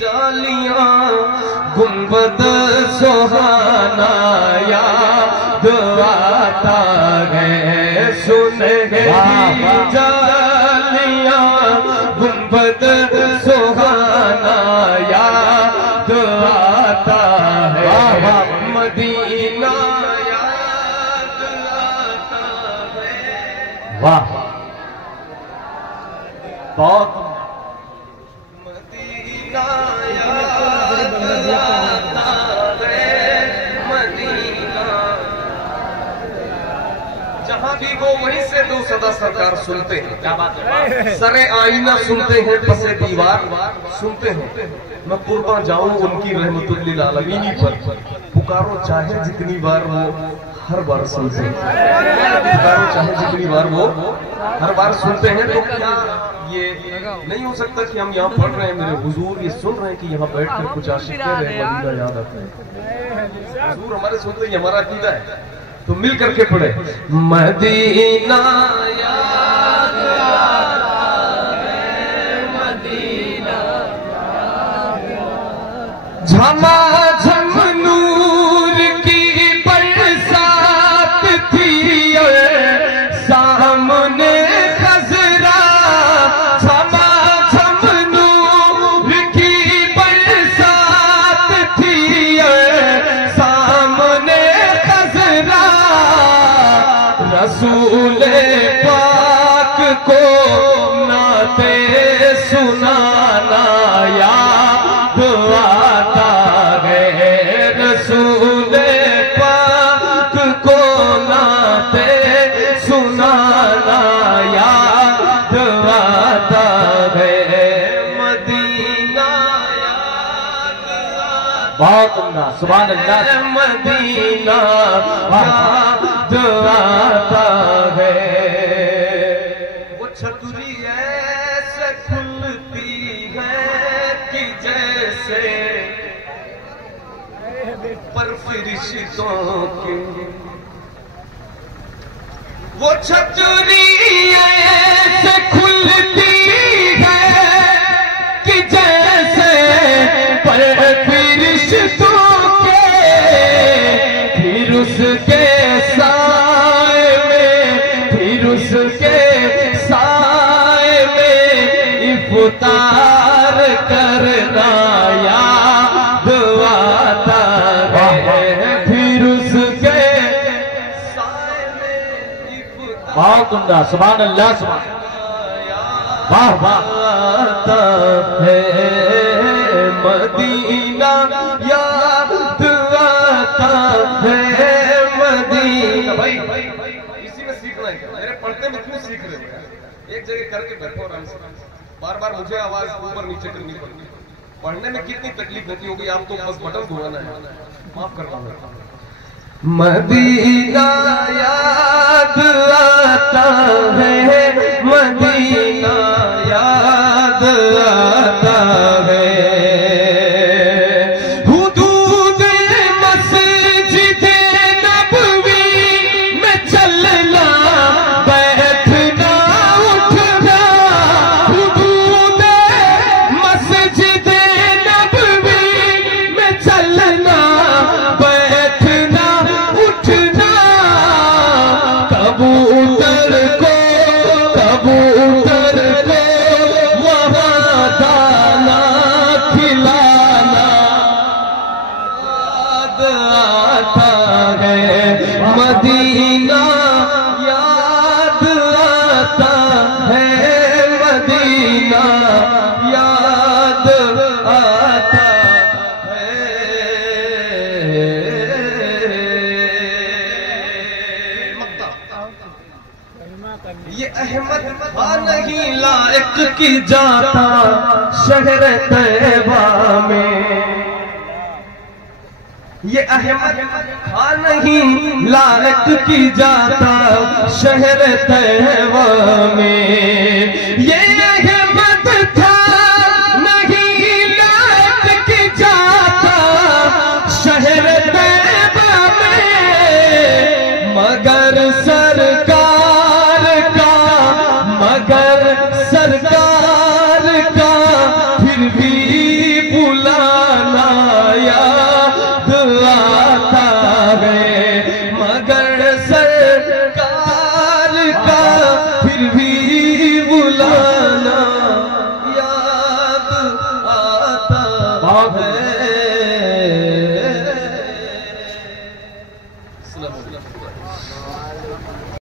जालियां गुंबद सुहाना याद आता है। सुनहरी जालियां गुंबद सुहाना याद आता है। मदीना याद आता है। वाह बहुत मदीना याद आता है। मदीना जहां भी वो वहीं से दो सदा सरकार सुनते हैं। क्या बात है। सरे आईना सुनते हैं, पसे दीवार सुनते हैं। मैं कुर्बान जाऊं उनकी रहमतुल लिल आलमीन पर। पुकारो चाहे जितनी बार वो हर बार सुनते हैं। पुकारो चाहे जितनी बार वो हर बार सुनते हैं। तो क्या ये नहीं हो सकता कि हम यहाँ पढ़ रहे हैं, मेरे हुजूर ये सुन रहे हैं कि यहाँ बैठ कर कुछ आशिक कह रहे हैं, मदीना याद आता है। हुजूर हमारे सुनते ही हमारा अकीदा है, तो मिल करके पढ़े। मदीना याद आता है। मदीना झमाझम नूर की बरसात थी और सामने खजरा। झमाझम नूर की बरसात थी और सामने खजरा। रसूल पाक को नाते सुनाना याद आता है। रसूल पाक को नाते सुनाना याद आता है। मदीना याद आता बहुत उम्दा सुभान अल्लाह। मदीना याद आता है। वो छतरी ऐसे खुलती है कि जैसे पर फरिश्तों के। वो छतरी ऐसे खुलती है कि जैसे पर फरिश्तों के। फिर उसके साए में, फिर उसके साए में इफ्तार करना याद आता है। फिर उसके साए में इफ्तार बहुत उम्दा सुभान अल्लाह सुभान। वाह वाह आता है। मदीना याद आता है। मदीना भाई इसी में सीखना है। मेरे पढ़ते में क्यों सीख रहे हो? एक जगह करके बैठो आराम से। बार बार मुझे आवाज ऊपर नीचे करनी पड़ती है। पढ़ने में कितनी तकलीफ होती होगी आपको, बस बटन दबाना है। माफ करना है। मदीना याद आता है। मदीना याद आता है। हुदूद मस्जिद नबवी में चलना बैठना उठना। हुदूद मस्जिद नबवी में चलना बैठना उठना। कबूतर को वहाँ दाना खिलाना याद आता है। मदीना याद आता है। मदीना याद आता है। ये अहमद खां नहीं लायक की जाता शहर तैयबा में। ये अहमद खां नहीं लायक की जाता शहर तैयबा में। ये अहमद खां नहीं लायक की जाता शहर तैयबा में। मगर सरकार का फिर भी